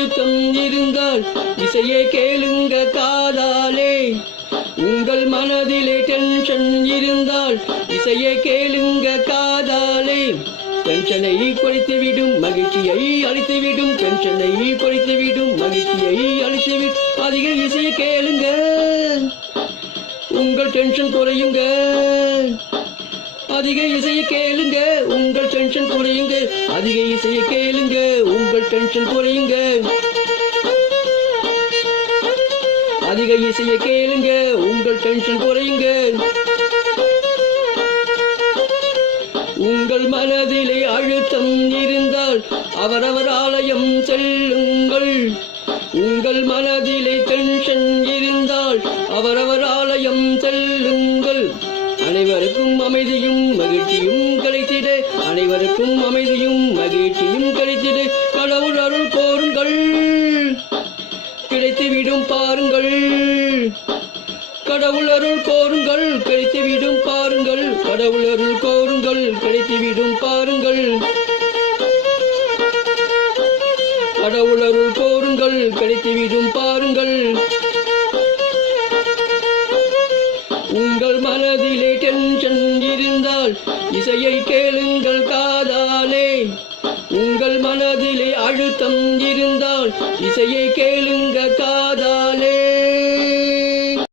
அழுத்தம் இருந்தால் இசையை கேளுங்க காதாலே. உங்கள் மனதிலே டென்ஷன் இருந்தால் இசையை கேளுங்க காதாலே. டென்ஷனை குறைத்துவிடும், மகிழ்ச்சியை அளித்துவிடும். டென்ஷனை குறைத்துவிடும், மகிழ்ச்சியை அளித்துவிடும். அதிக இசையை கேளுங்க, உங்கள் டென்ஷன் குறையுங்க. அதிக இசையை கேளுங்க, உங்கள் டென்ஷன் குறையுங்க. அதிக இசையை கேளுங்க, உங்கள் டென்ஷன் குறையுங்க. அதிக இசையை கேளுங்க, உங்கள் டென்ஷன் குறையுங்க. உங்கள் மனதிலே அழுத்தம் இருந்தால் அவரவர் ஆலயம் செல்லுங்கள். உங்கள் மனதிலே டென்ஷன் இருந்தால் அவரவர் ஆலயம் செல்லுங்கள். அனைவருக்கும் அமைதியும் மகிழ்ச்சியும் கிடைத்திட, அனைவருக்கும் அமைதியும் மகிழ்ச்சியும் கிடைத்திட கடவுள் அருள் கோருங்கள், கிடைத்துவிடும் பாருங்கள். கடவுள் அருள் கோருங்கள், கிடைத்துவிடும் பாருங்கள். கடவுள் அருள் கோருங்கள், கிடைத்துவிடும் பாருங்கள். கடவுள் அருள் கோருங்கள், கிடைத்துவிடும் பாருங்கள். உங்கள் மனதிலே டென்ஷன் இருந்தால் இசையை கேளுங்கள் காதாலே. உங்கள் மனதிலே அழுத்தம் இருந்தால் இசையை கேளுங்க காதாலே.